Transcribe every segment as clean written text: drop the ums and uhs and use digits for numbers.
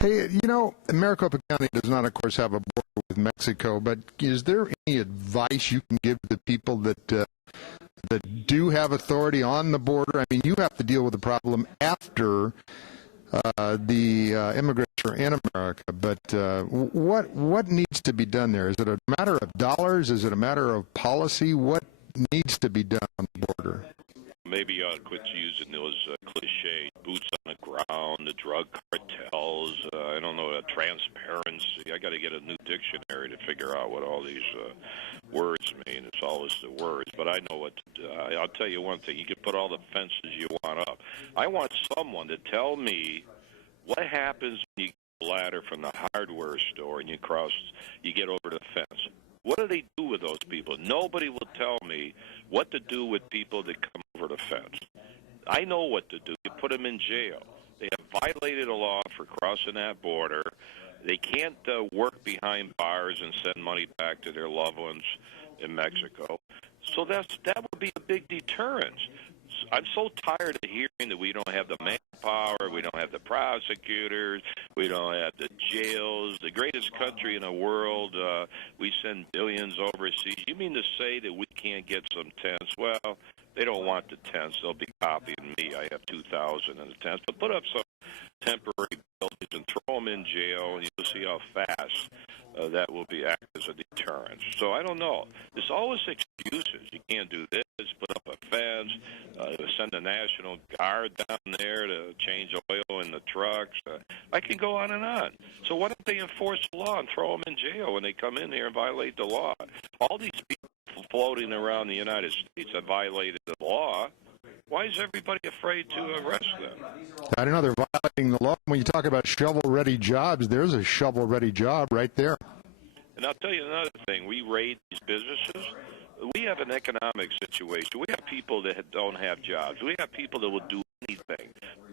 Hey, you know, Maricopa County does not, of course, have a border with Mexico, but is there any advice you can give to people that do have authority on the border? I mean, you have to deal with the problem after the immigrants are in America, but what needs to be done there? Is it a matter of dollars? Is it a matter of policy? What needs to be done on the border? Maybe you ought to quit using those cliches, boots on the ground, the drug cartels, I don't know, transparency. I got to get a new dictionary to figure out what all these words mean. It's always the words, but I know what to do. I'll tell you one thing. You can put all the fences you want up. I want someone to tell me what happens when you get a ladder from the hardware store and you get over the fence. What do they do with those people? Nobody will tell me what to do with people that come over the fence. I know what to do. You put them in jail. They have violated a law for crossing that border. They can't work behind bars and send money back to their loved ones in Mexico. So that would be a big deterrence. I'm so tired of hearing that we don't have the manpower, we don't have the prosecutors, we don't have the jails. The greatest country in the world, we send billions overseas. You mean to say that we can't get some tents? Well, they don't want the tents. They'll be copying me. I have 2,000 in the tents. But put up some temporary buildings and throw them in jail, and you'll see how fast that will be act as a deterrent. So I don't know. There's always excuses. You can't do this, put up a fence, send the National Guard down there to change oil in the trucks. I can go on and on. So why don't they enforce the law and throw them in jail when they come in here and violate the law? All these people floating around the United States have violated the law. Why is everybody afraid to arrest them? I don't know. They're violating the law. When you talk about shovel-ready jobs, there's a shovel-ready job right there. And I'll tell you another thing. We raid these businesses. We have an economic situation. We have people that don't have jobs. We have people that will do anything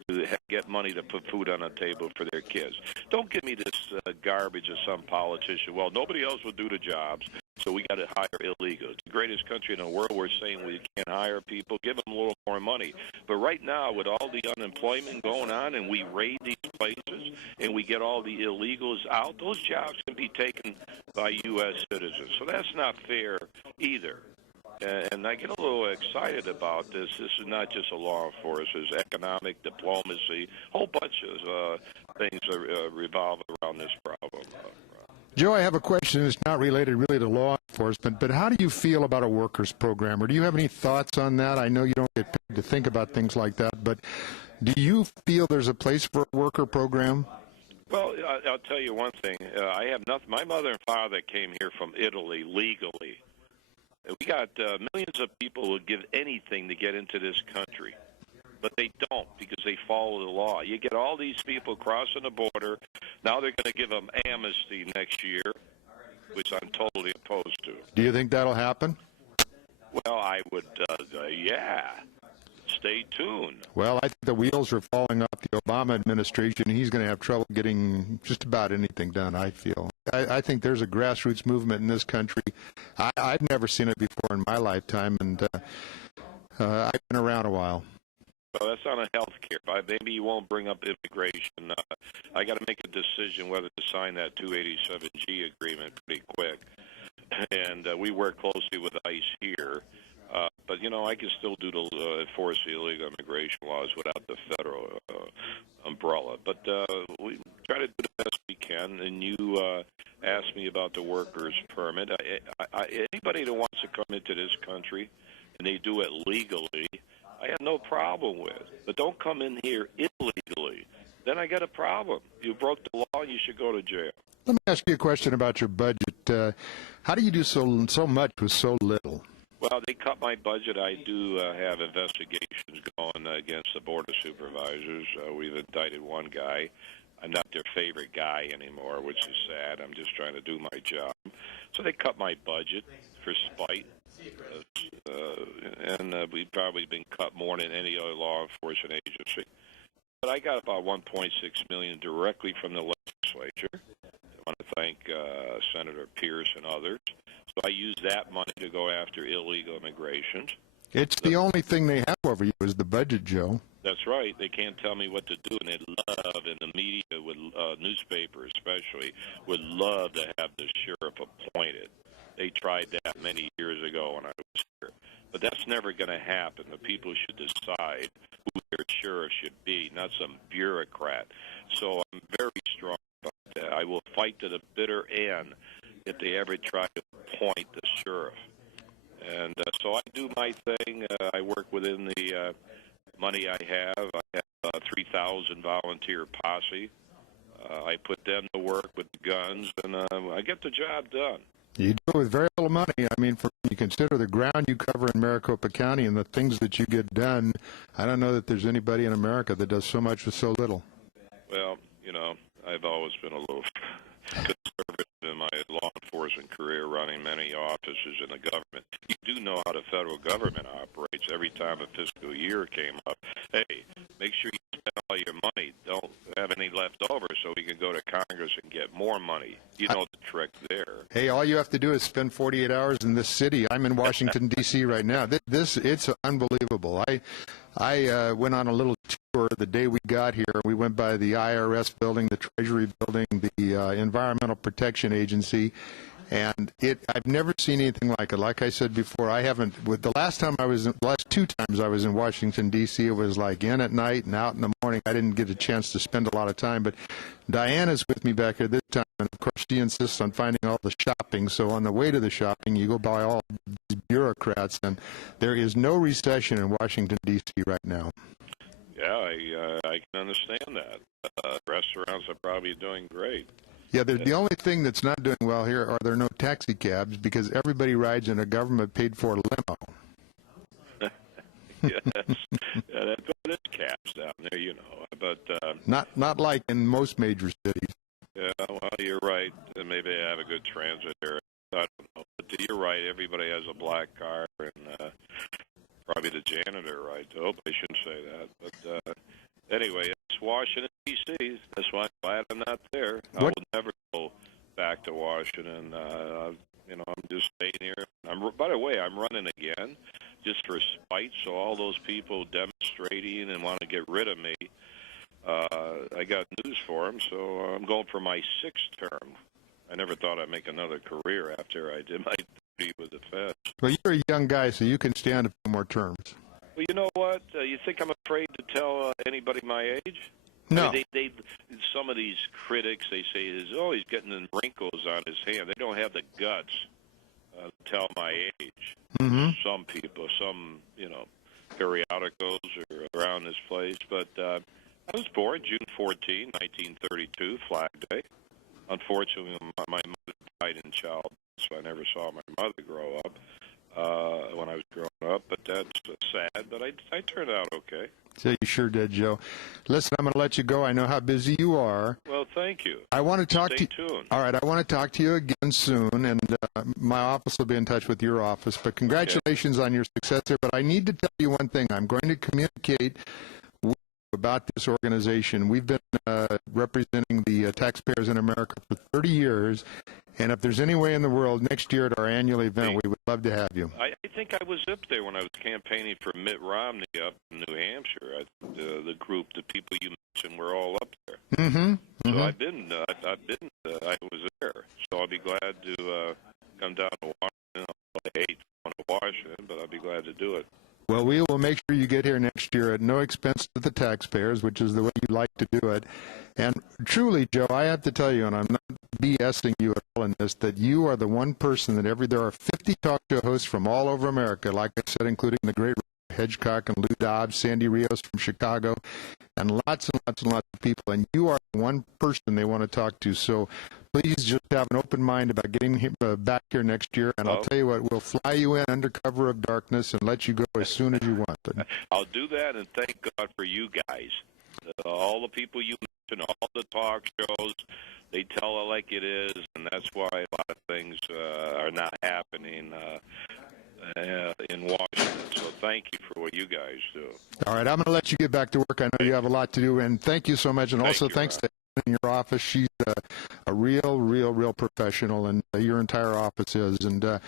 to get money to put food on the table for their kids. Don't give me this garbage of some politician. Well, nobody else will do the jobs, so we got to hire illegals. The greatest country in the world, we're saying we can't hire people. Give them a little more money. But right now, with all the unemployment going on and we raid these places and we get all the illegals out, those jobs can be taken by U.S. citizens. So that's not fair either. And I get a little excited about this. This is not just a law enforcement. It's economic, diplomacy, a whole bunch of things revolve around this problem. Joe, I have a question. It's not related really to law enforcement, but how do you feel about a workers program? Or do you have any thoughts on that? I know you don't get paid to think about things like that, but do you feel there's a place for a worker program? Well, I'll tell you one thing. I have nothing. My mother and father came here from Italy legally. We got millions of people who would give anything to get into this country, but they don't because they follow the law. You get all these people crossing the border. Now they're going to give them amnesty next year, which I'm totally opposed to. Do you think that'll happen? Well, I would, yeah. Stay tuned. Well, I think the wheels are falling off the Obama administration. He's going to have trouble getting just about anything done, I feel. I think there's a grassroots movement in this country. I've never seen it before in my lifetime, and I've been around a while. Well, that's on a health care. Maybe you won't bring up immigration. I got to make a decision whether to sign that 287G agreement pretty quick. And we work closely with ICE here. But, you know, I can still enforce the illegal immigration laws without the federal umbrella. But we try to do the best we can. And you asked me about the workers' permit. Anybody that wants to come into this country and they do it legally, I have no problem with. But don't come in here illegally. Then I got a problem. You broke the law, you should go to jail. Let me ask you a question about your budget. How do you do so much with so little? Well, they cut my budget. I do have investigations going against the Board of Supervisors. We've indicted one guy. I'm not their favorite guy anymore, which is sad. I'm just trying to do my job. So they cut my budget for spite. And we've probably been cut more than any other law enforcement agency. But I got about $1.6 million directly from the legislature. I want to thank Senator Pierce and others. So I use that money to go after illegal immigration. It's the only thing they have over you is the budget, Joe. That's right. They can't tell me what to do, and they love, and the media, would, newspaper especially, would love to have the sheriff appointed. They tried that many years ago when I was here. But that's never going to happen. The people should decide who their sheriff should be, not some bureaucrat. So I'm very strong about that. I will fight to the bitter end if they ever try to appoint the sheriff. And so I do my thing. I work within the money I have. I have a 3,000 volunteer posse. I put them to work with the guns, and I get the job done. You do it with very little money. I mean, when you consider the ground you cover in Maricopa County and the things that you get done, I don't know that there's anybody in America that does so much with so little. Well, you know, I've always been a little conservative in my law enforcement career, running many offices in the government. You do know how the federal government operates. Every time a fiscal year came up, hey, make sure you spend all your money. Don't have any left over so we can go to Congress and get more money. You know the trick there. Hey, all you have to do is spend 48 hours in this city. I'm in Washington, D.C. right now. It's unbelievable. I went on a little tour the day we got here. We went by the IRS building, the Treasury building, the Environmental Protection Agency, and I've never seen anything like it. Like I said before, I haven't. With the last two times I was in Washington, D.C., it was like in at night and out in the morning. I didn't get a chance to spend a lot of time, but Diana's with me back here this time, and of course she insists on finding all the shopping. So on the way to the shopping, you go by all these bureaucrats, and there is no recession in Washington, D.C. right now. Yeah, I can understand that. Restaurants are probably doing great. Yeah, the only thing that's not doing well here are there no taxi cabs because everybody rides in a government-paid-for limo. Yes, there's cabs down there, you know, but not like in most major cities. Yeah, well, you're right. Maybe they have a good transit area. I don't know, but you're right. Everybody has a black car, and probably the janitor rides. I hope I shouldn't say that, but anyway, it's Washington D.C. That's why I'm glad I'm not there. I will never go back to Washington. You know, I'm just staying here. By the way, I'm running again, just for spite. So all those people demonstrating and want to get rid of me, I got news for them. So I'm going for my 6th term. I never thought I'd make another career after I did my duty with the feds. Well, you're a young guy, so you can stand a few more terms. Well, you know what? You think I'm afraid to tell anybody my age? No. I mean, they some of these critics, they say, he's getting wrinkles on his hand. They don't have the guts to tell my age. Mm-hmm. Some people, some, you know, periodicals are around this place. But I was born June 14, 1932, Flag Day. Unfortunately, my mother died in childbirth, so I never saw my mother grow up when I was growing up. But that's sad, but I turned out okay. So you sure did, Joe. Listen, I'm going to let you go. I know how busy you are. Well, thank you. I want to talk Stay tuned. All right, I want to talk to you again soon, and my office will be in touch with your office. But congratulations on your success there. But I need to tell you one thing. I'm going to communicate with you about this organization. We've been representing the taxpayers in America for 30 years, and if there's any way in the world, next year at our annual event, we would love to have you. I think I was up there when I was campaigning for Mitt Romney up in New Hampshire. The group, the people you mentioned, were all up there. Mm-hmm. So I've been, I was there. So I'll be glad to come down to Washington. I hate going to Washington, but I'll be glad to do it. Well, we will make sure you get here next year at no expense to the taxpayers, which is the way you like to do it. And truly, Joe, I have to tell you, and I'm not BSing you at all in this, that you are the one person that there are 50 talk show hosts from all over America, like I said, including the great Hedgecock and Lou Dobbs, Sandy Rios from Chicago, and lots and lots and lots of people. And you are the one person they want to talk to. So please just have an open mind about getting him back here next year. And I'll tell you what, we'll fly you in under cover of darkness and let you go as soon as you want. I'll do that, and thank God for you guys. All the people you mentioned, all the talk shows, they tell it like it is, and that's why a lot of things are not happening in Washington. So thank you for what you guys do. All right, I'm going to let you get back to work. I know you have a lot to do, and thank you so much. And also thanks to in your office. She's a real professional, and your entire office is. And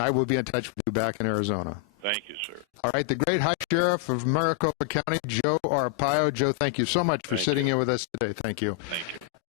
I will be in touch with you back in Arizona. Thank you, sir. All right, the great High Sheriff of Maricopa County, Joe Arpaio. Joe, thank you so much for sitting in with us today. Thank you. Thank you.